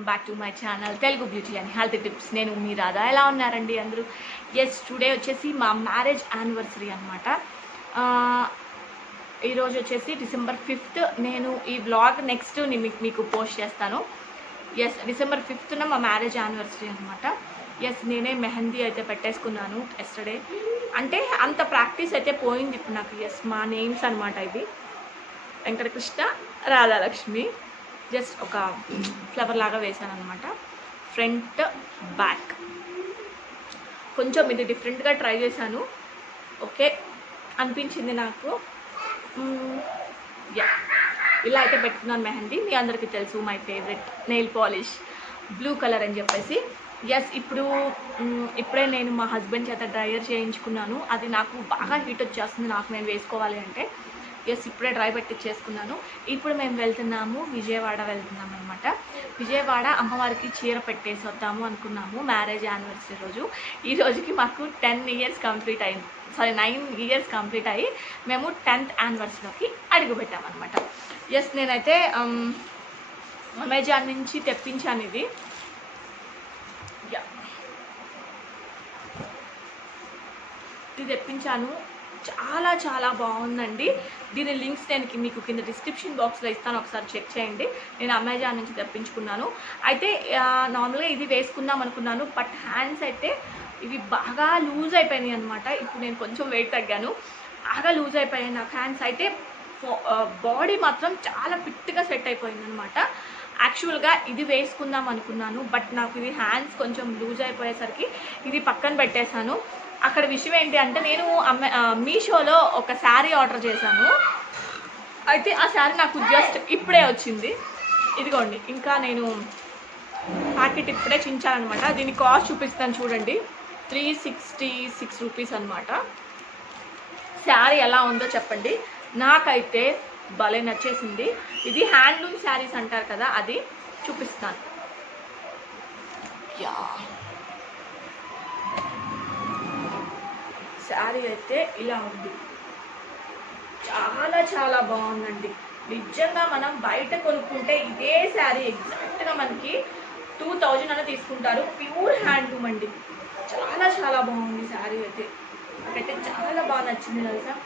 Welcome back to my channel Telugu beauty and health tips. నేను మీ రాధా. ఎలా ఉన్నారండి అందరూ? ఎస్, టుడే వచ్చేసి మా మ్యారేజ్ యానివర్సరీ అనమాట. ఈరోజు వచ్చేసి December 5th. నేను ఈ బ్లాగ్ నెక్స్ట్ మీకు పోస్ట్ చేస్తాను. ఎస్, December 5th మా మ్యారేజ్ యానివర్సరీ అనమాట. ఎస్, నేనే మెహందీ అయితే పెట్టేసుకున్నాను ఎస్టర్డే. అంటే అంత ప్రాక్టీస్ అయితే పోయింది ఇప్పుడు నాకు. ఎస్, మా నేమ్స్ అనమాట. ఇది వెంకటకృష్ణ, రాధాలక్ష్మి. జస్ట్ ఒక ఫ్లవర్ లాగా వేసాను అనమాట. ఫ్రంట్ బ్యాక్ కొంచెం ఇది డిఫరెంట్గా ట్రై చేశాను. ఓకే అనిపించింది నాకు. యా, ఇలా అయితే పెట్టుకున్నాను మెహందీ. మీ అందరికీ తెలుసు my favourite nail polish blue colour అని చెప్పేసి. ఎస్, ఇప్పుడే నేను మా హస్బెండ్ చేత డ్రైయర్ చేయించుకున్నాను. అది నాకు బాగా హీట్ వచ్చేస్తుంది నాకు నేను వేసుకోవాలి అంటే. ఎస్, ఇప్పుడే డ్రై పెట్టించేసుకున్నాను. ఇప్పుడు మేము విజయవాడ వెళ్తున్నాము అనమాట. విజయవాడ అమ్మవారికి చీర పెట్టేసి వద్దాము అనుకున్నాము మ్యారేజ్ యానివర్సరీ రోజు. ఈ రోజుకి మాకు 10 years కంప్లీట్ అయింది. 9 years కంప్లీట్ అయ్యి మేము 10th యానివర్సరీలోకి అడుగు పెట్టామన్నమాట. ఎస్, నేనైతే అమెజాన్ నుంచి తెప్పించాను. ఇది తెప్పించాను. చాలా చాలా బాగుందండి. దీని లింక్స్ నేను మీకు కింద డిస్క్రిప్షన్ బాక్స్లో ఇస్తాను, ఒకసారి చెక్ చేయండి. నేను అమెజాన్ నుంచి తెప్పించుకున్నాను. అయితే నార్మల్గా ఇది వేసుకుందాం అనుకున్నాను, బట్ హ్యాండ్స్ అయితే ఇవి బాగా లూజ్ అయిపోయినాయి అనమాట. ఇప్పుడు నేను కొంచెం వెయిట్ తగ్గాను, బాగా లూజ్ అయిపోయాయి నాకు హ్యాండ్స్. అయితే బాడీ మాత్రం చాలా ఫిట్గా సెట్ అయిపోయింది అనమాట. యాక్చువల్గా ఇది వేసుకుందాం అనుకున్నాను, బట్ నాకు ఇది హ్యాండ్స్ కొంచెం లూజ్ అయిపోయేసరికి ఇది పక్కన పెట్టేశాను. అక్కడ విషయం ఏంటి అంటే, నేను మీషోలో ఒక శారీ ఆర్డర్ చేశాను. అయితే ఆ శారీ నాకు జస్ట్ ఇప్పుడే వచ్చింది. ఇదిగోండి, ఇంకా నేను ప్యాకెట్ ఇప్పుడే చించానమాట. దీని కాస్ట్ చూపిస్తాను చూడండి. 366 రూపీస్ అనమాట. శారీ ఎలా ఉందో చెప్పండి. నాకైతే భలే నచ్చేసింది. ఇది హ్యాండ్లూమ్ శారీస్ అంటారు కదా, అది చూపిస్తాను. యా, శారీ అయితే ఇలా ఉంది. చాలా చాలా బాగుందండి. నిజంగా మనం బయట కొనుక్కుంటే ఇదే శారీ ఎగ్జాక్ట్గా మనకి 2000 అనే తీసుకుంటారు. ప్యూర్ హ్యాండ్లూమ్ అండి. చాలా చాలా బాగుంది శారీ అయితే. నాకైతే చాలా బాగా నచ్చింది తెలుసా.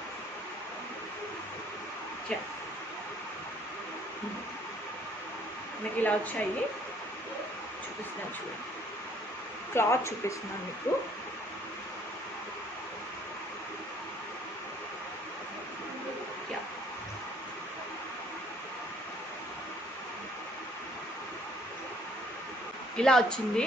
మనకి ఇలా వచ్చాయి, చూపిస్తున్నాను చూడండి. క్లాత్ చూపిస్తున్నాను మీకు. ఇలా వచ్చింది.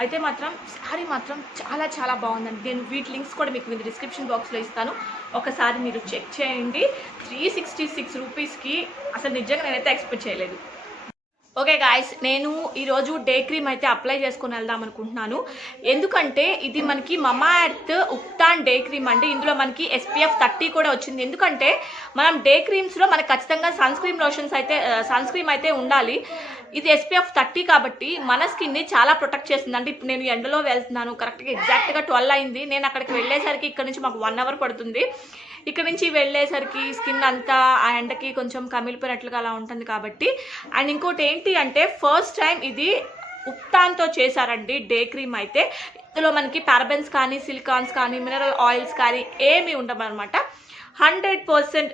అయితే మాత్రం శారీ మాత్రం చాలా చాలా బాగుందండి. నేను వీటి లింక్స్ కూడా మీకు డిస్క్రిప్షన్ బాక్స్లో ఇస్తాను, ఒకసారి మీరు చెక్ చేయండి. 366 రూపీస్కి అసలు నిజంగా నేనైతే ఎక్స్పెక్ట్ చేయలేదు. ఓకే గాయస్, నేను ఈరోజు డే క్రీమ్ అయితే అప్లై చేసుకొని వెళ్దాం అనుకుంటున్నాను. ఎందుకంటే ఇది మనకి మమా ఎర్త్ ఉప్తాన్ డే క్రీమ్ అండి. ఇందులో మనకి SPF 30 కూడా వచ్చింది. ఎందుకంటే మనం డే క్రీమ్స్లో మనకు ఖచ్చితంగా సన్ స్క్రీమ్ అయితే ఉండాలి. ఇది SPF 30 కాబట్టి మన స్కిన్ని చాలా ప్రొటెక్ట్ చేస్తుందండి. ఇప్పుడు నేను ఎండలో వెళ్తున్నాను, కరెక్ట్గా ఎగ్జాక్ట్గా 12 అయింది. నేను అక్కడికి వెళ్ళేసరికి ఇక్కడ నుంచి మాకు 1 hour పడుతుంది. ఇక్కడ నుంచి వెళ్ళేసరికి స్కిన్ అంతా ఆ ఎండకి కొంచెం కమిలిపోయినట్లుగా అలా ఉంటుంది కాబట్టి. అండ్ ఇంకోటి ఏంటి అంటే, ఫస్ట్ టైం ఇది ఉప్తాన్తో చేశారండి డే క్రీమ్ అయితే. ఇందులో మనకి పారాబెన్స్ కానీ, సిలికాన్స్ కానీ, మినరల్ ఆయిల్స్ కానీ ఏమీ ఉండమన్నమాట. 100%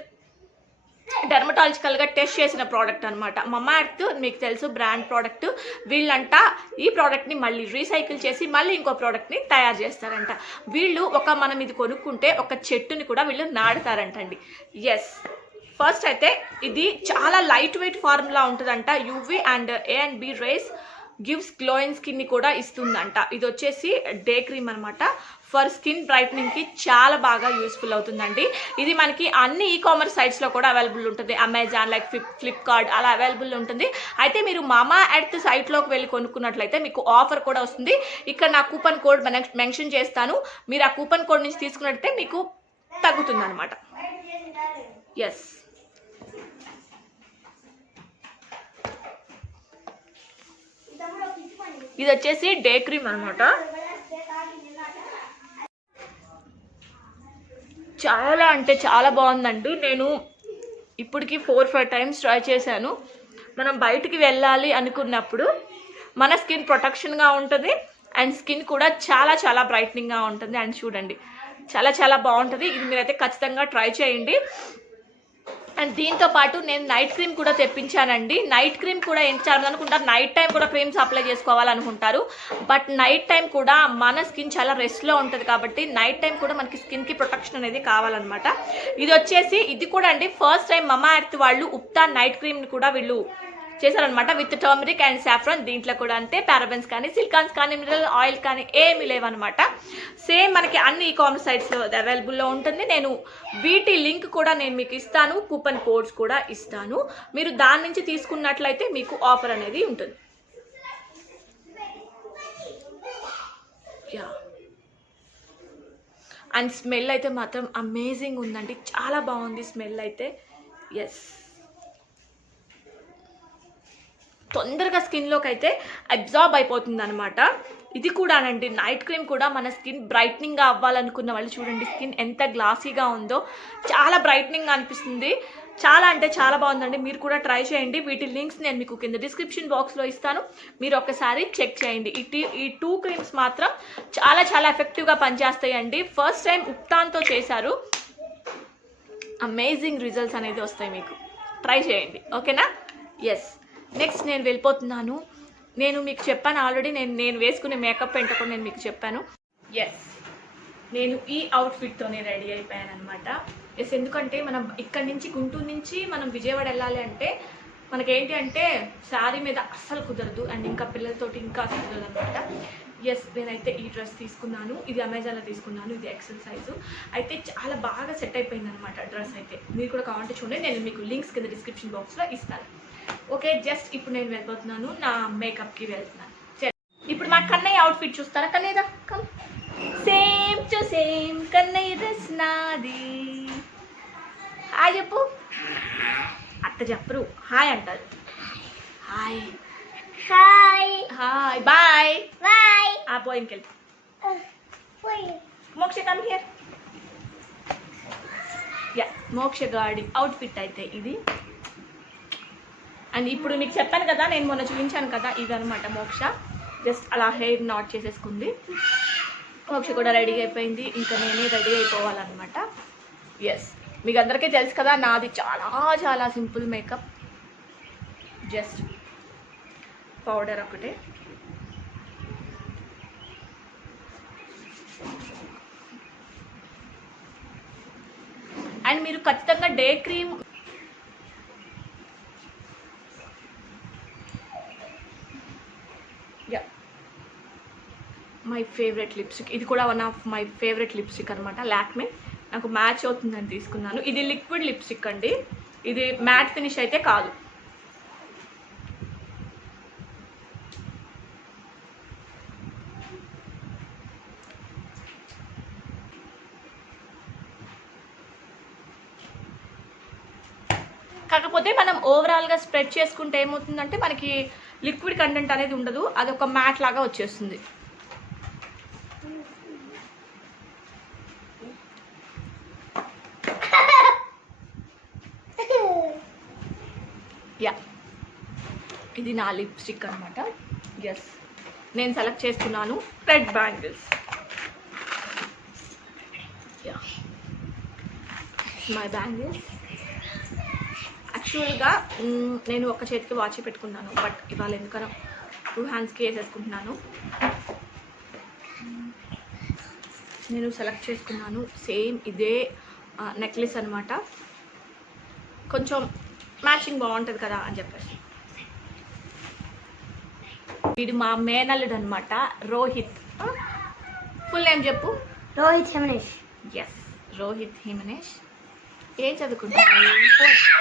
డెర్మటాలజికల్గా టెస్ట్ చేసిన ప్రోడక్ట్ అనమాట. మమా ఎర్త్ మీకు తెలుసు బ్రాండ్ ప్రోడక్ట్. వీళ్ళంట ఈ ప్రోడక్ట్ని మళ్ళీ రీసైకిల్ చేసి మళ్ళీ ఇంకో ప్రోడక్ట్ని తయారు చేస్తారంట. వీళ్ళు మనం ఇది కొనుక్కుంటే ఒక చెట్టుని కూడా వీళ్ళు నాటుతారంటండి. ఎస్, ఫస్ట్ అయితే ఇది చాలా లైట్ వెయిట్ ఫార్ములా ఉంటుందంట. UV and A and B rays gives glowing స్కిన్ని కూడా ఇస్తుందంట. ఇది వచ్చేసి డే క్రీమ్ అనమాట. ఫర్ స్కిన్ బ్రైట్నింగ్కి చాలా బాగా యూస్ఫుల్ అవుతుందండి. ఇది మనకి అన్ని కామర్స్ సైట్స్లో కూడా అవైలబుల్ ఉంటుంది. అమెజాన్, లైక్ ఫ్లిప్కార్ట్ అలా అవైలబుల్ ఉంటుంది. అయితే మీరు మమా ఎర్త్ సైట్లోకి వెళ్ళి కొనుక్కున్నట్లయితే మీకు ఆఫర్ కూడా వస్తుంది. ఇక్కడ నా కూపన్ కోడ్ మెన్షన్ చేస్తాను. మీరు ఆ కూపన్ కోడ్ నుంచి తీసుకున్నట్లయితే మీకు తగ్గుతుంది అనమాట. ఎస్, ఇది వచ్చేసి డే క్రీమ్ అనమాట. చాలా అంటే చాలా బాగుందండి. నేను ఇప్పటికి 4-5 times ట్రై చేశాను. మనం బయటికి వెళ్ళాలి అనుకున్నప్పుడు మన స్కిన్ ప్రొటెక్షన్గా ఉంటుంది అండ్ స్కిన్ కూడా చాలా చాలా బ్రైట్నింగ్గా ఉంటుంది. అండ్ చూడండి చాలా చాలా బాగుంటుంది. ఇది మీరైతే ఖచ్చితంగా ట్రై చేయండి. అండ్ దీంతో పాటు నేను నైట్ క్రీమ్ కూడా తెప్పించానండి. నైట్ క్రీమ్ కూడా ఏం చేయాలనుకుంటారు, నైట్ టైం కూడా క్రీమ్స్ అప్లై చేసుకోవాలనుకుంటారు. బట్ నైట్ టైం కూడా మన స్కిన్ చాలా రెస్ట్లో ఉంటుంది కాబట్టి నైట్ టైం కూడా మనకి స్కిన్కి ప్రొటెక్షన్ అనేది కావాలన్నమాట. ఇది వచ్చేసి ఇది కూడా అండి ఫస్ట్ టైం మమా ఎర్త్ వాళ్ళు ఉప్తా నైట్ క్రీమ్ని కూడా వీళ్ళు చేశారనమాట విత్ టర్మరిక్ అండ్ సాఫ్రాన్. దీంట్లో కూడా అంతే పారాబెన్స్ కానీ సిలికాన్స్ కానీ మినరల్ ఆయిల్ కానీ ఏమీ లేవన్నమాట. సేమ్ మనకి అన్ని ఈ-కామర్స్ సైట్స్లో అవైలబుల్లో ఉంటుంది. నేను వీటి లింక్ కూడా నేను మీకు ఇస్తాను, కూపన్ కోడ్స్ కూడా ఇస్తాను. మీరు దాని నుంచి తీసుకున్నట్లయితే మీకు ఆఫర్ అనేది ఉంటుంది. యా అండ్ స్మెల్ అయితే మాత్రం అమేజింగ్ ఉందండి, చాలా బాగుంది స్మెల్ అయితే. ఎస్ తొందరగా స్కిన్లోకి అయితే అబ్జార్బ్ అయిపోతుంది అనమాట. ఇది కూడానండి నైట్ క్రీమ్ కూడా మన స్కిన్ బ్రైట్నింగ్గా అవ్వాలనుకున్న వాళ్ళు చూడండి స్కిన్ ఎంత గ్లాసీగా ఉందో, చాలా బ్రైట్నింగ్గా అనిపిస్తుంది. చాలా అంటే చాలా బాగుందండి, మీరు కూడా ట్రై చేయండి. వీటి లింక్స్ నేను మీకు కింద డిస్క్రిప్షన్ బాక్స్లో ఇస్తాను, మీరు ఒకసారి చెక్ చేయండి. ఈ 2 క్రీమ్స్ మాత్రం చాలా చాలా ఎఫెక్టివ్గా పనిచేస్తాయండి. ఫస్ట్ టైం ఉప్తాన్తో చేశారు, అమేజింగ్ రిజల్ట్స్ అనేది వస్తాయి, మీకు ట్రై చేయండి. ఓకేనా? ఎస్ నెక్స్ట్ నేను వెళ్ళిపోతున్నాను. నేను మీకు చెప్పాను ఆల్రెడీ, నేను వేసుకునే మేకప్ ఏంటో కూడా నేను మీకు చెప్పాను. ఎస్ నేను ఈ అవుట్ఫిట్తోనే రెడీ అయిపోయాను అనమాట. ఎస్ ఎందుకంటే మనం ఇక్కడి నుంచి గుంటూరు నుంచి మనం విజయవాడ వెళ్ళాలి అంటే మనకేంటి అంటే శారీ మీద అస్సలు కుదరదు అండ్ ఇంకా పిల్లలతోటి ఇంకా కుదరదు అనమాట. ఎస్ నేనైతే ఈ డ్రెస్ తీసుకున్నాను, ఇది అమెజాన్లో తీసుకున్నాను, ఇది ఎక్సెల్ సైజు. అయితే చాలా బాగా సెట్ అయిపోయింది అనమాట డ్రెస్ అయితే. మీరు కూడా కావాలంటే చూడండి, నేను మీకు లింక్స్ కింద డిస్క్రిప్షన్ బాక్స్లో ఇస్తాను. ఓకే జస్ట్ ఇప్పుడు నేను వెళ్ళిపోతున్నాను, నా మేకప్కి వెళ్తున్నాను. ఇప్పుడు మా కన్నయ్య అవుట్ఫిట్ చూస్తారా? Kannayya come, same to same Kannayya dress నాది. హాయ్ చెప్పు. అట్ట చెప్పరు, హాయ్ అంటారు. Hi hi hi bye bye. ఆ పోయింకి వెళ్ళి మోక్ష కమ్ హియర్. యా మోక్ష గాడి అవుట్ఫిట్ అయితే ఇది. అండ్ ఇప్పుడు మీకు చెప్పాను కదా, నేను మొన్న చూపించాను కదా, ఇదనమాట మోక్ష. జస్ట్ అలా హెయిర్ నాట్ చేసేసుకుంది. మోక్ష కూడా రెడీ అయిపోయింది, ఇంకా నేనే రెడీ అయిపోవాలన్నమాట. ఎస్ మీకు అందరికీ తెలుసు కదా, నాది చాలా చాలా సింపుల్ మేకప్, జస్ట్ పౌడర్ ఒకటే. అండ్ మీరు ఖచ్చితంగా day cream my favourite lipstick, ఇది కూడా one of my favourite lipstick అనమాట. లాక్మే నాకు మ్యాచ్ అవుతుందని తీసుకున్నాను. ఇది లిక్విడ్ లిప్స్టిక్ అండి, ఇది మ్యాట్ ఫినిష్ అయితే కాదు. కాకపోతే మనం ఓవరాల్గా స్ప్రెడ్ చేసుకుంటే ఏమవుతుందంటే మనకి లిక్విడ్ కంటెంట్ అనేది ఉండదు, అది ఒక మ్యాట్ లాగా వచ్చేస్తుంది. యా ఇది నా లిప్స్టిక్ అనమాట. ఎస్ నేను సెలెక్ట్ చేసుకున్నాను red bangles. Yeah my bangles. యాక్చువల్గా నేను ఒక చేతికి వాచ్ పెట్టుకున్నాను, బట్ ఇవాళ ఎందుకనో 2 హ్యాండ్స్కి వేసేసుకుంటున్నాను. నేను సెలెక్ట్ చేసుకున్నాను సేమ్ ఇదే నెక్లెస్ అనమాట, కొంచెం మ్యాచింగ్ బాగుంటుంది కదా అని చెప్పేసి. వీడు మా మేనల్లుడు అనమాట, రోహిత్. ఫుల్ నేమ్ చెప్పు. రోహిత్ హిమనేష్. ఎస్ రోహిత్ హిమనేష్. ఏం చదువుకుంటున్నాను?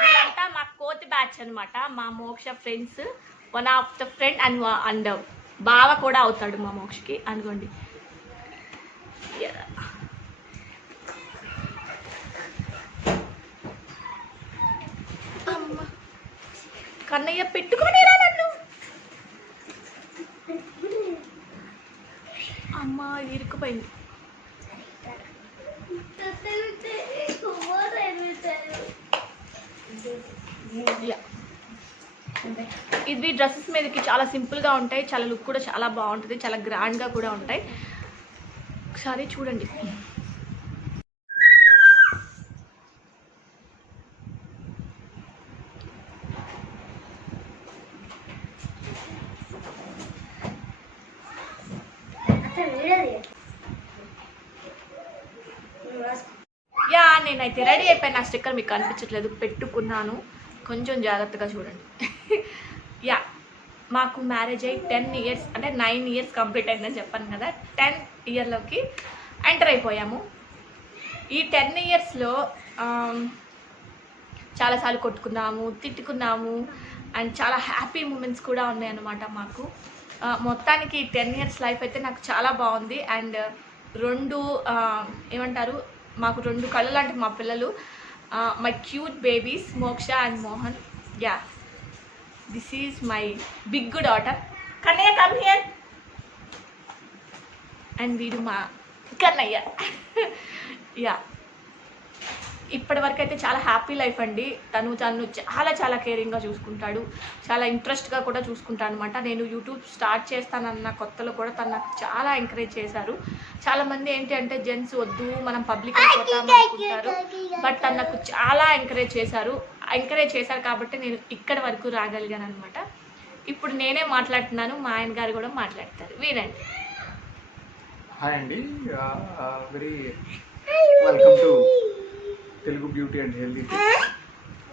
వీళ్ళంతా మా కోతి బ్యాచ్ అనమాట, మా మోక్ష friends. One of the friend and బావ కూడా అవుతాడు మా మోక్షకి అనుకోండి. అమ్మ కన్నయ్య పెట్టుకోనేరా నన్ను. అమ్మ ఇరుక్కుపోయింది. ఇవి డ్రెస్సెస్ మీదకి చాలా సింపుల్గా ఉంటాయి, చాలా లుక్ కూడా చాలా బాగుంటుంది, చాలా గ్రాండ్గా కూడా ఉంటాయి. ఒకసారి చూడండి. యా నేనైతే రెడీ అయిపోయిన. నా స్టిక్కర్ మీకు కనిపించట్లేదు, పెట్టుకున్నాను, కొంచెం జాగ్రత్తగా చూడండి. యా మాకు మ్యారేజ్ అయ్యి 10 ఇయర్స్ అంటే 9 ఇయర్స్ కంప్లీట్ అయిందని చెప్పాను కదా. 10 ఇయర్లోకి ఎంటర్ అయిపోయాము. ఈ 10 ఇయర్స్లో చాలాసార్లు కొట్టుకున్నాము, తిట్టుకున్నాము, అండ్ చాలా హ్యాపీ మూమెంట్స్ కూడా ఉన్నాయన్నమాట మాకు. మొత్తానికి 10 ఇయర్స్ లైఫ్ అయితే నాకు చాలా బాగుంది. అండ్ ఏమంటారు, మాకు 2 కళ్ళు లాంటి మా పిల్లలు, my cute babies Moksha and Mohan. Yeah this is my big daughter Kannayya, come here. And వీడు మా కన్నయ్య. యా ఇప్పటి వరకు అయితే చాలా హ్యాపీ లైఫ్ అండి. తను చాలా కేరింగ్గా చూసుకుంటాడు, చాలా ఇంట్రెస్ట్గా కూడా చూసుకుంటాడు అనమాట. నేను యూట్యూబ్ స్టార్ట్ చేస్తానన్న కొత్తలో కూడా తను నాకు చాలా ఎంకరేజ్ చేశారు. చాలామంది ఏంటి అంటే జెంట్స్ వద్దు మనం పబ్లిక్ అయిపోతాం అనుకుంటారు, బట్ తను నాకు చాలా ఎంకరేజ్ చేశారు కాబట్టి నేను ఇక్కడి వరకు రాగలిగాను అనమాట. ఇప్పుడు నేనే మాట్లాడుతున్నాను, మా ఆయన గారు కూడా మాట్లాడతారు, వినండి. హాయ్ అండి, very welcome to Telugu beauty and healthy tips.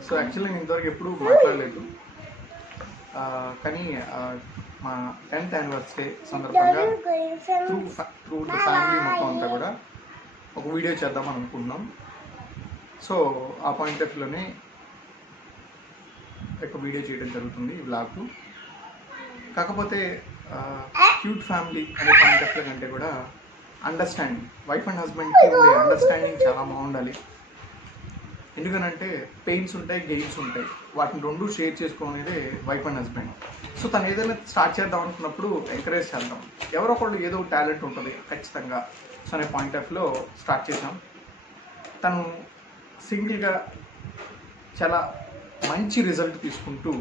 So actually నేను ఇంతవరకు ఎప్పుడూ మాట్లాడలేదు, కానీ మా 10th యానివర్సరీ సందర్భంగా త్రూ ద ఫ్యామిలీ మొత్తం అంతా కూడా ఒక వీడియో చేద్దామని అనుకుంటున్నాం. సో ఆ పాయింట్ ఆఫ్ వ్యూలోనే ఒక వీడియో చేయడం జరుగుతుంది, ఈ వ్లాగ్. కాకపోతే క్యూట్ ఫ్యామిలీ అనే పాయింట్ ఆఫ్ వ్యూ కంటే కూడా అండర్స్టాండింగ్, వైఫ్ అండ్ హస్బెండ్కి ఉండే అండర్స్టాండింగ్ చాలా బాగుండాలి. ఎందుకనంటే పెయిన్స్ ఉంటాయి, గెయిన్స్ ఉంటాయి, వాటిని 2 షేర్ చేసుకోనేదే వైఫ్ అండ్ హస్బెండ్. సో తను ఏదైనా స్టార్ట్ చేద్దాం అనుకున్నప్పుడు ఎంకరేజ్ చేద్దాం. ఎవరో ఒకళ్ళు ఏదో టాలెంట్ ఉంటుంది ఖచ్చితంగా. సో అనే పాయింట్ ఆఫ్ వ్యూలో స్టార్ట్ చేసాం. తను సింగిల్గా చాలా మంచి రిజల్ట్ తీసుకుంటూ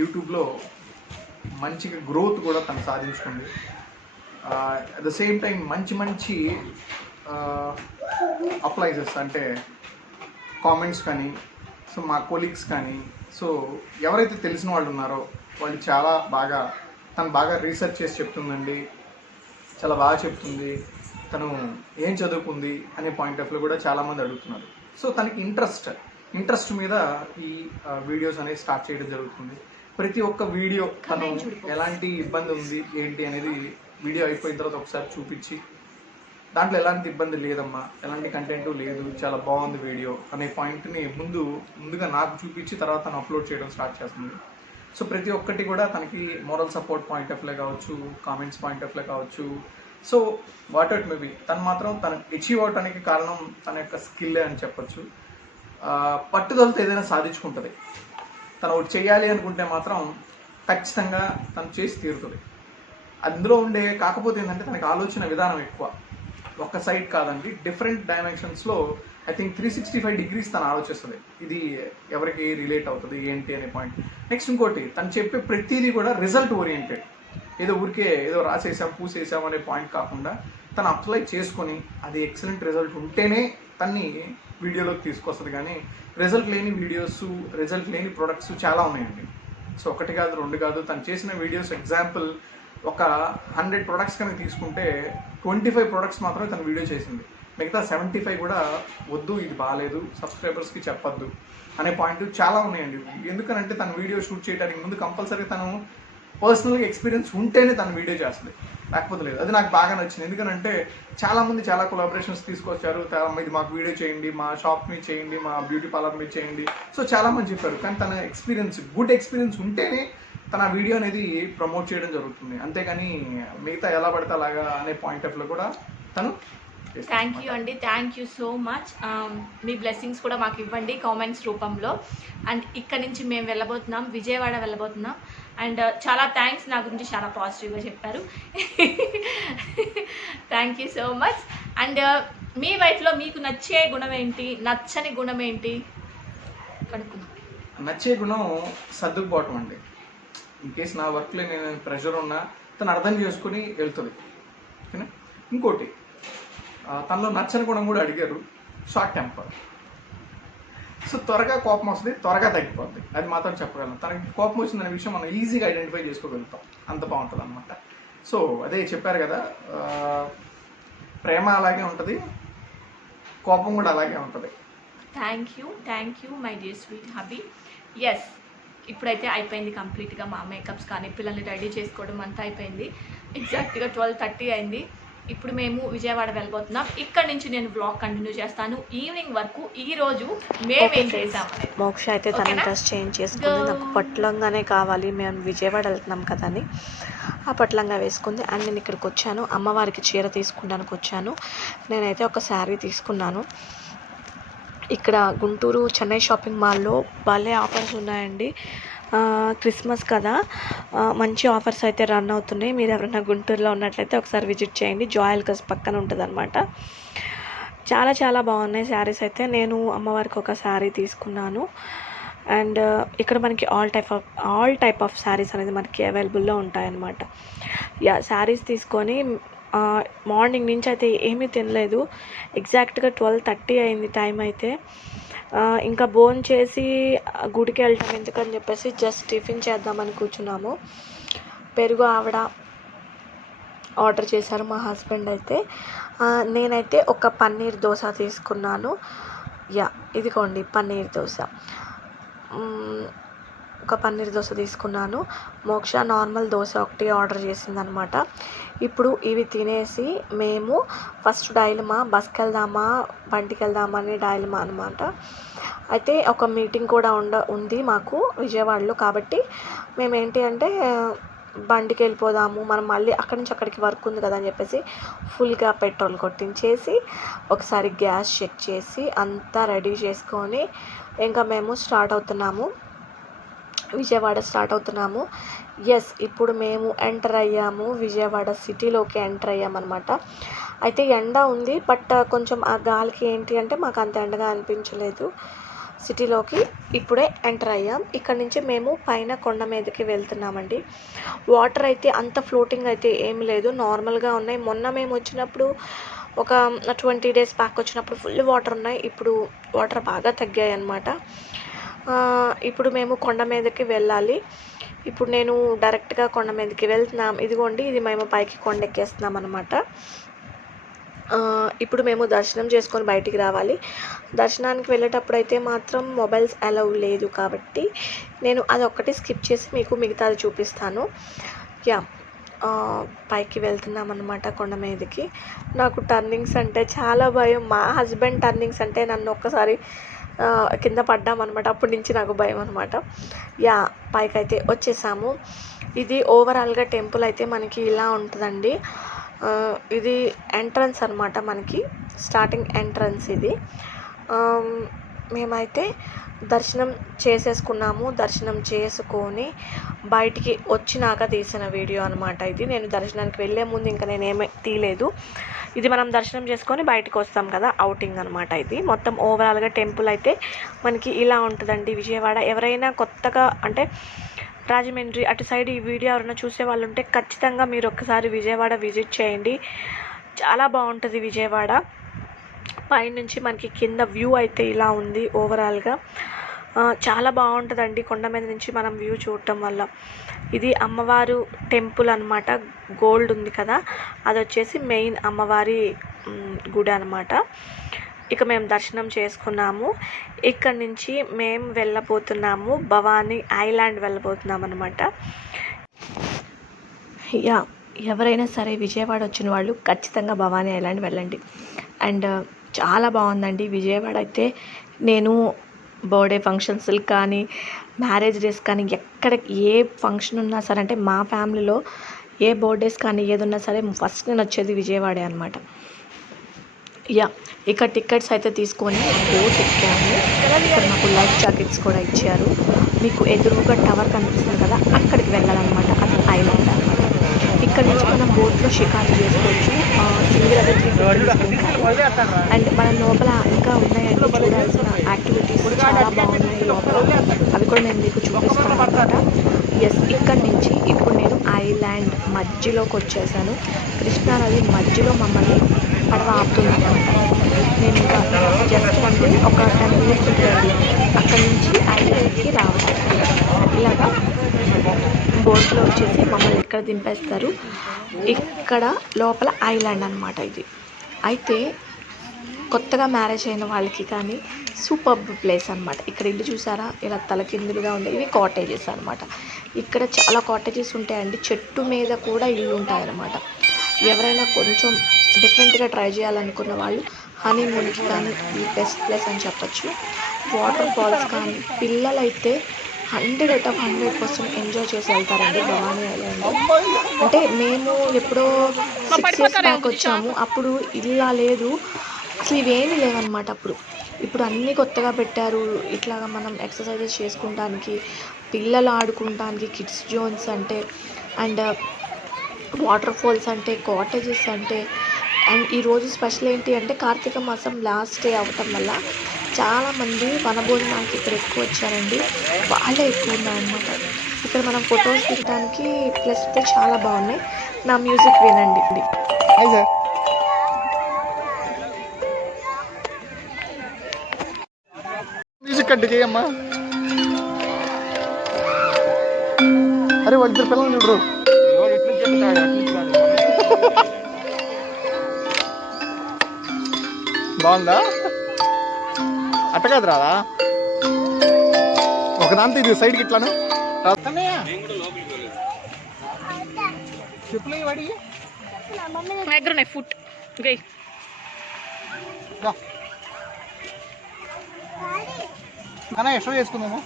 యూట్యూబ్లో మంచిగా గ్రోత్ కూడా తను సాధించుకుంది. అట్ ద సేమ్ టైం మంచి అప్లైజెస్ అంటే కామెంట్స్ కానీ, సో మా కొలీగ్స్ కానీ, సో ఎవరైతే తెలిసిన వాళ్ళు ఉన్నారో వాళ్ళు చాలా తను బాగా రీసెర్చ్ చేసి చెప్తుందండి, చాలా బాగా చెప్తుంది, తను ఏం చదువుకుంది అనే పాయింట్ ఆఫ్ వ్యూ కూడా చాలామంది అడుగుతున్నారు. సో తనకి ఇంట్రెస్ట్ మీద ఈ వీడియోస్ అనేవి స్టార్ట్ చేయడం జరుగుతుంది. ప్రతి ఒక్క వీడియో తను ఎలాంటి ఇబ్బంది ఉంది ఏంటి అనేది వీడియో అయిపోయిన తర్వాత ఒకసారి చూపించి, దాంట్లో ఎలాంటి ఇబ్బంది లేదమ్మా, ఎలాంటి కంటెంట్ లేదు, చాలా బాగుంది వీడియో అనే పాయింట్ని ముందుగా నాకు చూపించి తర్వాత తను అప్లోడ్ చేయడం స్టార్ట్ చేస్తుంది. సో ప్రతి ఒక్కటి కూడా తనకి moral support point of view కావచ్చు, కామెంట్స్ పాయింట్ ఆఫ్ వ్యూ కావచ్చు, సో వాట్ ఎవర్ మేబీ తను మాత్రం తను అచీవ్ అవడానికి కారణం తన యొక్క స్కిల్లే అని చెప్పొచ్చు. పట్టుదలతో ఏదైనా సాధించుకుంటుంది. తను ఒకటి చేయాలి అనుకుంటే మాత్రం ఖచ్చితంగా తను చేసి తీరుతుంది. అందులో ఉండే కాకపోతే ఏంటంటే తనకి ఆలోచన విధానం ఎక్కువ, ఒక్క సైడ్ కాదండి, డిఫరెంట్ డైమెన్షన్స్లో ఐ థింక్ 365 degrees తను ఆలోచిస్తుంది. ఇది ఎవరికి రిలేట్ అవుతుంది ఏంటి అనే పాయింట్. నెక్స్ట్ ఇంకోటి, తను చెప్పే ప్రతిదీ కూడా రిజల్ట్ ఓరియంటెడ్. ఏదో రాసేసాం పూసేసాం అనే పాయింట్ కాకుండా తను అప్లై చేసుకొని అది ఎక్సలెంట్ రిజల్ట్ ఉంటేనే తన్ని వీడియోలోకి తీసుకొస్తుంది. కానీ రిజల్ట్ లేని వీడియోస్, రిజల్ట్ లేని ప్రొడక్ట్స్ చాలా ఉన్నాయండి. సో 1 కాదు 2 కాదు, తను చేసిన వీడియోస్ ఎగ్జాంపుల్ ఒక 100 ప్రొడక్ట్స్ కనుక తీసుకుంటే 25 ప్రొడక్ట్స్ మాత్రమే తను వీడియో చేసింది. మిగతా 75 కూడా వద్దు, ఇది బాగాలేదు, సబ్స్క్రైబర్స్కి చెప్పొద్దు అనే పాయింట్ చాలా ఉన్నాయండి. ఎందుకనంటే తను వీడియో షూట్ చేయడానికి ముందు కంపల్సరీ తను పర్సనల్గా ఎక్స్పీరియన్స్ ఉంటేనే తను వీడియో చేస్తుంది, లేకపోతే లేదు. అది నాకు బాగా నచ్చింది. ఎందుకంటే చాలామంది చాలా కొలాబరేషన్స్ తీసుకొచ్చారు, ఇది మాకు వీడియో చేయండి, మా షాప్ మీద చేయండి, మా బ్యూటీ పార్లర్ మీద చేయండి, సో చాలామంది చెప్పారు. కానీ తన గుడ్ ఎక్స్పీరియన్స్ ఉంటేనే తన వీడియో అనేది ప్రమోట్ చేయడం జరుగుతుంది. అంతేగాని మిగతా ఎలా పడితే అలాగా అనే పాయింట్ ఆఫ్ లో కూడా తను. థ్యాంక్ యూ అండి, థ్యాంక్ యూ సో మచ్. మీ బ్లెస్సింగ్స్ కూడా మాకు ఇవ్వండి కామెంట్స్ రూపంలో. అండ్ ఇక్కడ నుంచి మేము వెళ్ళబోతున్నాం, విజయవాడ వెళ్ళబోతున్నాం. అండ్ చాలా థ్యాంక్స్, నా గురించి చాలా పాజిటివ్గా చెప్పారు. Thank you so much. And మీ వైఫ్లో మీకు నచ్చే గుణం ఏంటి, నచ్చని గుణం ఏంటి కనుక్కుందాం. నచ్చే గుణం సర్దుకుపోవటం అండి. ఇన్ కేస్ నా వర్క్లో నేను ప్రెషర్ ఉన్నా తను అర్థం చేసుకుని వెళ్తుంది. ఓకేనా. ఇంకోటి తనలో నచ్చని గుణం కూడా అడిగారు, షార్ట్ టెంపర్. సో త్వరగా కోపం వస్తుంది, త్వరగా తగ్గిపోద్ది. అది మాత్రం చెప్పగలను. తనకి కోపం వచ్చిందనే విషయం మనం ఈజీగా ఐడెంటిఫై చేసుకోగలుగుతాం, అంత బాగుంటుంది అనమాట. సో అదే చెప్పారు కదా, ప్రేమ అలాగే ఉంటుంది, కోపం కూడా అలాగే ఉంటుంది. Thank you my dear sweet hubby. Yes, ఇప్పుడైతే అయిపోయింది కంప్లీట్గా మా మేకప్స్ కానీ పిల్లల్ని రెడీ చేసుకోవడం అంతా అయిపోయింది. ఎగ్జాక్ట్గా 12:30 అయింది. ఇప్పుడు మేము విజయవాడ వెళ్ళబోతున్నాం. ఇక్కడ నుంచి నేను బ్లాగ్ కంటిన్యూ చేస్తాను ఈవినింగ్ వరకు. ఈరోజు మేమేం చేసామని. మోక్ష అయితే తన డ్రెస్ చేంజ్ చేసుకుంది. నాకు పట్లంగానే కావాలి, మేము విజయవాడ వెళ్తున్నాం కదా అని ఆ పట్లంగా వేసుకుంది. అండ్ నేను ఇక్కడికి వచ్చాను, అమ్మవారికి చీర తీసుకుంటానికి వచ్చాను. నేనైతే ఒక శారీ తీసుకున్నాను. ఇక్కడ గుంటూరు చెన్నై షాపింగ్ మాల్లో భలే ఆఫర్స్ ఉన్నాయండి. క్రిస్మస్ కదా, మంచి ఆఫర్స్ అయితే రన్ అవుతున్నాయి. మీరు ఎవరైనా గుంటూరులో ఉన్నట్లయితే ఒకసారి విజిట్ చేయండి. జాయల్కస్ పక్కన ఉంటుంది అనమాట. చాలా చాలా బాగున్నాయి శారీస్ అయితే. నేను అమ్మవారికి ఒక శారీ తీసుకున్నాను. అండ్ ఇక్కడ మనకి ఆల్ టైప్ ఆఫ్ శారీస్ అనేది మనకి అవైలబుల్లో ఉంటాయన్నమాట. శారీస్ తీసుకొని మార్నింగ్ నుంచి అయితే ఏమీ తినలేదు. ఎగ్జాక్ట్గా 12:30 అయింది టైం అయితే. ఇంకా భోజనం చేసి గుడికి వెళ్తాం ఎందుకని చెప్పేసి జస్ట్ టిఫిన్ చేద్దామని కూర్చున్నాము. పెరుగు ఆవిడ ఆర్డర్ చేశారు మా హస్బెండ్ అయితే. నేనైతే ఒక పన్నీర్ దోశ తీసుకున్నాను. ఇదిగోండి పన్నీర్ దోశ. ఒక పన్నీర్ దోశ తీసుకున్నాను. మోక్ష నార్మల్ దోశ ఒకటి ఆర్డర్ చేసిందనమాట. ఇప్పుడు ఇవి తినేసి మేము ఫస్ట్ డైలమా, బస్కి వెళ్దామా బండికి వెళ్దామా అని డైలమా అనమాట. అయితే ఒక మీటింగ్ కూడా ఉంది మాకు విజయవాడలో. కాబట్టి మేము ఏంటి అంటే బండికి వెళ్ళిపోదాము, మనం మళ్ళీ అక్కడి నుంచి అక్కడికి వర్క్ ఉంది కదా అని చెప్పేసి ఫుల్గా పెట్రోల్ కొట్టించేసి ఒకసారి గ్యాస్ చెక్ చేసి అంతా రెడీ చేసుకొని ఇంకా మేము విజయవాడ స్టార్ట్ అవుతున్నాము. ఎస్, ఇప్పుడు మేము ఎంటర్ అయ్యాము, విజయవాడ సిటీలోకి ఎంటర్ అయ్యామన్నమాట. అయితే ఎండ ఉంది, బట్ కొంచెం ఆ గాలికి ఏంటి అంటే మాకు అంత ఎండగా అనిపించలేదు. సిటీలోకి ఇప్పుడే ఎంటర్ అయ్యాం. ఇక్కడ నుంచి మేము పైన కొండ మీదకి వెళ్తున్నామండి. వాటర్ అయితే అంత ఫ్లోటింగ్ అయితే ఏమి లేదు, నార్మల్గా ఉన్నాయి. మొన్న మేము వచ్చినప్పుడు ఒక 20 days బ్యాక్ వచ్చినప్పుడు ఫుల్ వాటర్ ఉన్నాయి. ఇప్పుడు వాటర్ బాగా తగ్గాయి అన్నమాట. ఇప్పుడు మేము కొండ మీదకి వెళ్ళాలి. ఇప్పుడు నేను డైరెక్ట్గా కొండ మీదకి వెళ్తున్నాం. ఇదిగోండి, ఇది మేము పైకి కొండ ఎక్కేస్తున్నాం అనమాట. ఇప్పుడు మేము దర్శనం చేసుకొని బయటికి రావాలి. దర్శనానికి వెళ్ళేటప్పుడు అయితే మాత్రం మొబైల్స్ అలౌ లేదు కాబట్టి నేను అదొక్కటి స్కిప్ చేసి మీకు మిగతాది చూపిస్తాను. పైకి వెళ్తున్నాం అనమాట కొండ మీదకి. నాకు టర్నింగ్స్ అంటే చాలా భయం. మా హస్బెండ్ టర్నింగ్స్ అంటే నన్ను ఒక్కసారి కింద పడ్డామన్నమాట. అప్పటి నుంచి నాకు భయం అనమాట. పైకి అయితే వచ్చేసాము. ఇది ఓవరాల్గా టెంపుల్ అయితే మనకి ఇలా ఉంటుందండి. ఇది ఎంట్రన్స్ అనమాట, మనకి స్టార్టింగ్ ఎంట్రన్స్ ఇది. మేమైతే దర్శనం చేసేసుకున్నాము. దర్శనం చేసుకొని బయటికి వచ్చినాక తీసిన వీడియో అనమాట ఇది. నేను దర్శనానికి వెళ్ళే ముందు ఇంకా నేనేమీ తీయలేదు. ఇది మనం దర్శనం చేసుకొని బయటకు వస్తాం కదా, అవుటింగ్ అనమాట ఇది. మొత్తం ఓవరాల్గా టెంపుల్ అయితే మనకి ఇలా ఉంటుందండి విజయవాడ. ఎవరైనా కొత్తగా అంటే రాజమండ్రి అటు సైడ్ ఈ వీడియో ఎవరైనా చూసే వాళ్ళు ఉంటే ఖచ్చితంగా మీరు ఒక్కసారి విజయవాడ విజిట్ చేయండి. చాలా బాగుంటుంది విజయవాడ. పైనుంచి మనకి కింద వ్యూ అయితే ఇలా ఉంది ఓవరాల్గా. చాలా బాగుంటుందండి కొండ మీద నుంచి మనం వ్యూ చూడటం వల్ల. ఇది అమ్మవారు టెంపుల్ అనమాట. గోల్డ్ ఉంది కదా, అది వచ్చేసి మెయిన్ అమ్మవారి గుడి అనమాట. ఇక మేము దర్శనం చేసుకున్నాము. ఇక్కడ నుంచి మేము వెళ్ళబోతున్నాము భవానీ ఐలాండ్ వెళ్ళబోతున్నాం అనమాట. ఎవరైనా సరే విజయవాడ వచ్చిన వాళ్ళు ఖచ్చితంగా భవానీ ఐలాండ్ వెళ్ళండి. అండ్ చాలా బాగుందండి విజయవాడ అయితే. నేను బర్త్డే ఫంక్షన్స్ కానీ మ్యారేజ్ డేస్ కానీ ఎక్కడ ఏ ఫంక్షన్ ఉన్నా సరే, అంటే మా ఫ్యామిలీలో ఏ బర్త్డేస్ కానీ ఏది ఉన్నా సరే ఫస్ట్ నేను వచ్చేది విజయవాడే అనమాట. ఇక్కడ టికెట్స్ అయితే తీసుకొని బోట్ ఎక్కాము. ఇక్కడ మాకు లైఫ్ జాకెట్స్ కూడా ఇచ్చారు. మీకు ఎదురుగా టవర్ కనిపిస్తుంది కదా, అక్కడికి వెళ్ళాలన్నమాట. అది ఐలాండ్ అనమాట. ఇక్కడ నుంచి మనం బోట్లో షికారు చేసుకోవచ్చు. సింగిల్ అయితే 350 అండ్ మన లోపల ఇంకా ఉన్నాయండి చూడాల్సిన యాక్టివిటీస్ చాలా బాగున్నాయి లోపల. అవి కూడా నేను మీకు చూపిస్తాను అనమాట. ఎస్, ఇక్కడ నుంచి ఇప్పుడు నేను ఐలాండ్ మధ్యలోకి వచ్చేసాను. కృష్ణానది మధ్యలో మమ్మల్ని పడవ ఆపుతుందన్నమాట. నేను ఇంకా జస్ట్ అంటే ఒక 10 మినిట్స్ ఉంటుందండి అక్కడి నుంచి ఐలాండ్కి రావడం. ఇలాగా బోట్లో వచ్చేసి మమ్మల్ని ఇక్కడ దింపేస్తారు. ఇక్కడ లోపల ఐలాండ్ అనమాట ఇది. అయితే కొత్తగా మ్యారేజ్ అయిన వాళ్ళకి కానీ సూపర్బ్ ప్లేస్ అనమాట. ఇక్కడ ఇల్లు చూసారా ఇలా తలకిందులుగా ఉండే, ఇవి కాటేజెస్ అనమాట. ఇక్కడ చాలా కాటేజెస్ ఉంటాయండి, చెట్టు మీద కూడా ఇల్లు ఉంటాయన్నమాట. ఎవరైనా కొంచెం డిఫరెంట్గా ట్రై చేయాలనుకున్న వాళ్ళు హనీమూన్కి కానీ ఈ బెస్ట్ ప్లేస్ అని చెప్పచ్చు. వాటర్ ఫాల్స్ కానీ పిల్లలైతే 100% ఎంజాయ్ చేసి వెళ్తారండి భవానీ ఐలాండ్. అంటే మేము ఎప్పుడో 6 years బ్యాక్ వచ్చాము, అప్పుడు ఇలా లేదు, అసలు ఇవేమీ లేవన్నమాట అప్పుడు. ఇప్పుడు అన్నీ కొత్తగా పెట్టారు. ఇట్లాగా మనం ఎక్సర్సైజెస్ చేసుకుంటానికి, పిల్లలు ఆడుకుంటానికి కిడ్స్ జోన్స్ అంటే, అండ్ వాటర్ ఫాల్స్ అంటే, కాటేజెస్ అంటే. అండ్ ఈరోజు స్పెషల్ ఏంటి అంటే కార్తీక మాసం లాస్ట్ డే అవ్వటం వల్ల చాలామంది వనభోజనానికి ఇక్కడ ఎక్కువ వచ్చారండి. వాళ్ళే ఎక్కువ ఉన్నారనమాట. ఇక్కడ మనం ఫొటోస్ దిగడానికి ప్లస్ అయితే చాలా బాగున్నాయి. నా మ్యూజిక్ వినండి. Hi sir. మ్యూజిక్ కట్టుకి అమ్మా. అరే వాళ్ళిద్దరు పిల్లలు చూడరు. బాగుందా? అట్ట కాదు రాదా, ఒకదాంతో ఇది సైడ్కి ఇట్లాను చెప్పులు వాడి ఫుట్ అన్నా ఎక్స్ట్రా చేసుకుందాము.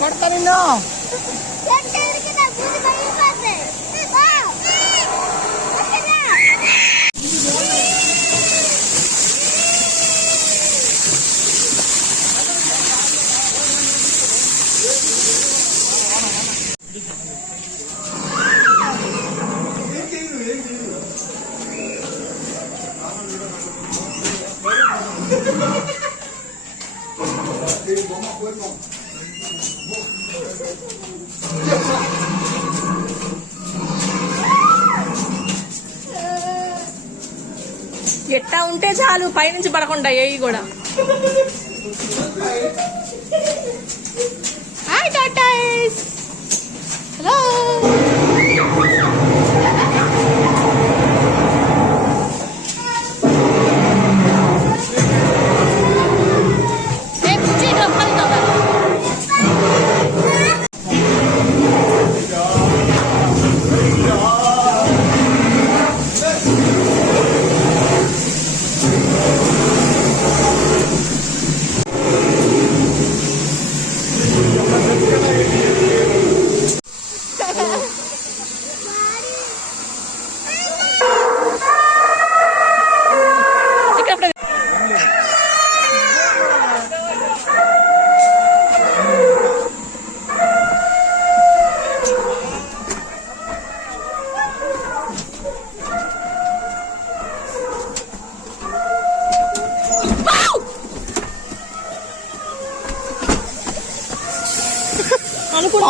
కొడతా నిన్ను. ఎట్టా ఉంటే చాలు, పైనుంచి పడకుండా ఏవి కూడా. Hi Tatas, hello.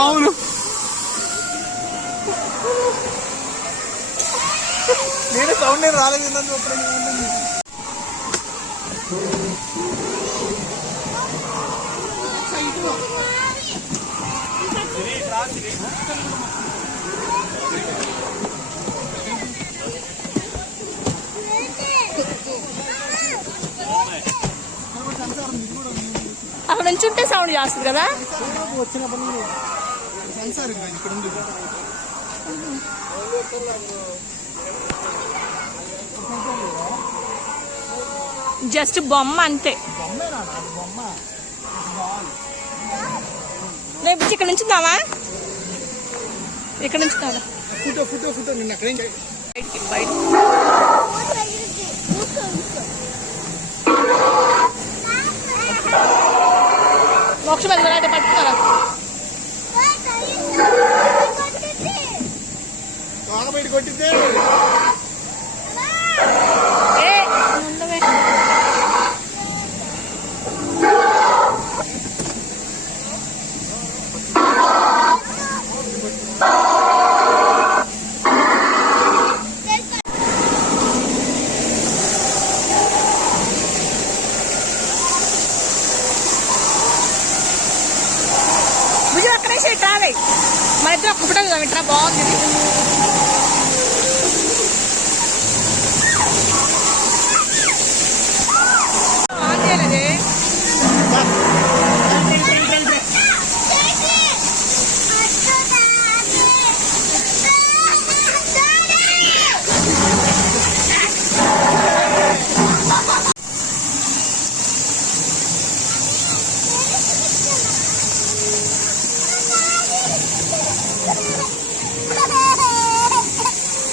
అవును, నేను సౌండ్ నేను రాలేదు. అక్కడ నుంచి ఉంటే సౌండ్ చేస్తుంది కదా. వచ్చినప్పుడు సెన్సార్ ఇక్కడ ఉంది. జస్ట్ బొమ్మ అంతే. రేపు ఇక్కడ నుంచి దావా, ఇక్కడ నుంచి కాదా ఫోటో ఫోటో ఫోటో నిన్న అక్కడేం బయట మోక్ష అయితే పట్టుకున్నారా బయట కొట్టితే విజయ్ అక్కడే ట్రావే మన ఇద్దరు ఒక్క ఫోటో ఇట్లా బాగుంది.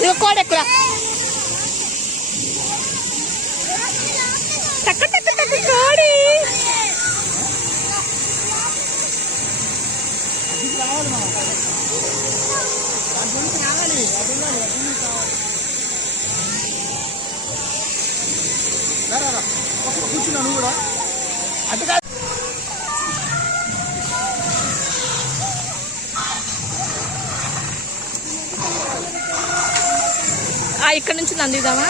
ఇక కోడెక్కురా టక్క టక్క టక్క కోడి. కూర్చున్నాను కూడా అటు ఇక్కడ నుంచి నందిద్దామా?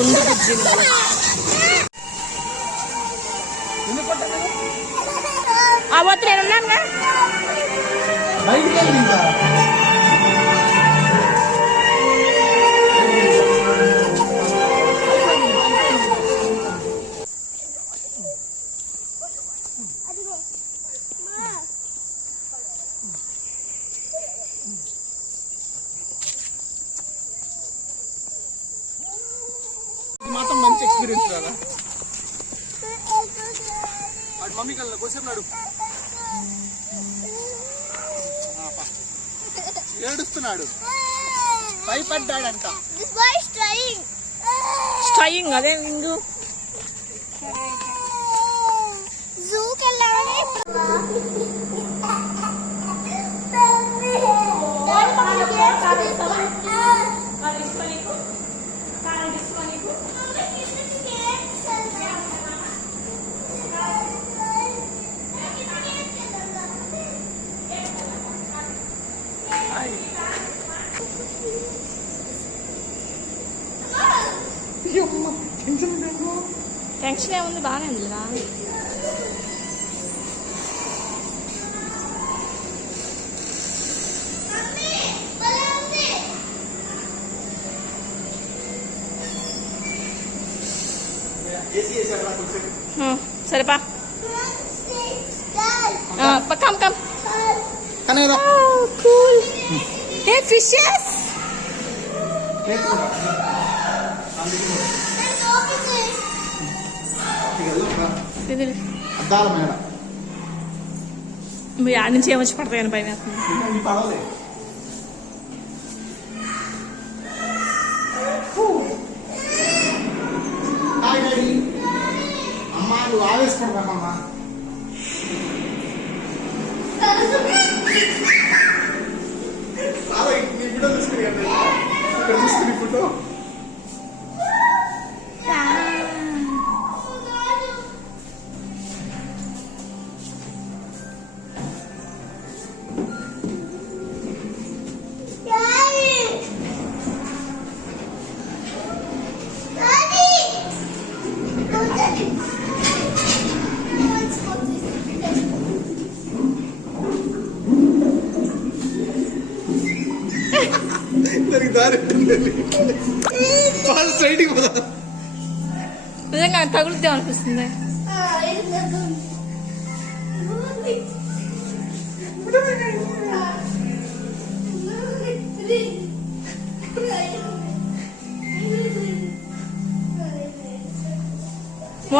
ఉండు బుజ్జి అవత్ నేనున్నానుగా. మాత్రం మంచి ఎక్స్పీరియన్స్ కదా. అటు మమ్మీ కల్లా కోసేపు ఏడుస్తున్నాడు, భయపడ్డాడంట. స్ట్రయింగ్ అదే ఇంగు జూకి వెళ్ళామని టెన్షన్ ఏముంది, బాగానే ఉందిరా. సరేపా కమ్ కమ్. కూల్. ఏ ఫిషెస్ అద్దాల మేడ మీ ఆడ నుంచి ఏమొచ్చి పడతాయని భయం వేస్తుంది. పడలే అమ్మా, నువ్వు ఆవేశపడతామమ్మా. నీ ఫోటో తీసుకుని ఇక్కడ తీసుకుని ఫోటో దారి స్ట్రైట్కి పోదా. నిజంగా తగులుద్దాం అనిపిస్తుంది.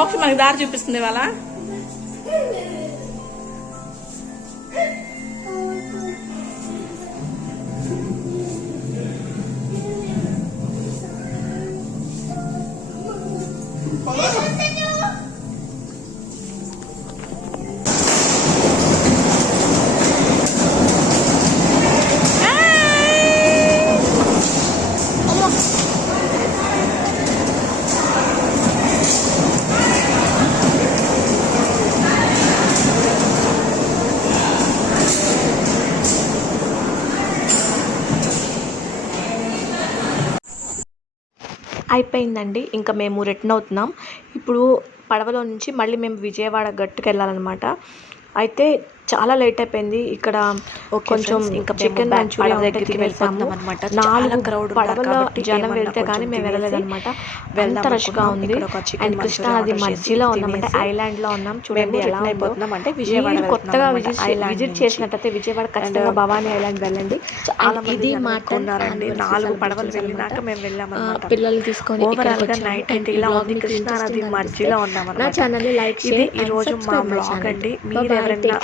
మోక్ష మనకి దారి చూపిస్తుంది ఇవాళ. అయిపోయిందండి. ఇంకా మేము రిటర్న్ అవుతున్నాం. ఇప్పుడు పడవలో నుంచి మళ్ళీ మేము విజయవాడ గట్టుకు వెళ్ళాలన్నమాట. అయితే చాలా లేట్ అయిపోయింది. ఇక్కడ కొంచెం ఇంకా చికెన్ మంచూరియా దగ్గరికి వెళ్తాము అనమాట. 4 పడవల జనం వెళ్తే కానీ మేము వెళ్ళలేదన్నమాట. అంత రష్గా ఉంది. అండ్ కృష్ణా నది మధ్యలో ఉన్నామంటే ఐలాండ్ లో ఉన్నాం. చూడండి ఎలా అయిపోతున్నాం అంటే విజయవాడ కొత్తగా విజిట్ చేసినట్టయితే విజయవాడ ఖచ్చితంగా భవానీ ఐలాండ్ వెళ్ళండి. ఇది మాట్లాడారండి. 4 పడవలు వెళ్ళినాక మేము వెళ్ళామన్నమాట. పిల్లల్ని తీసుకొని ఓవరాల్ గా నైట్ అయితే ఇలా ఉంది. కృష్ణా నది మధ్యలో ఉన్నాం. నా ఛానల్ లైక్ చేయండి. ఈ రోజు మా బ్లాగ్ అండి. మీరు ఎవరైనా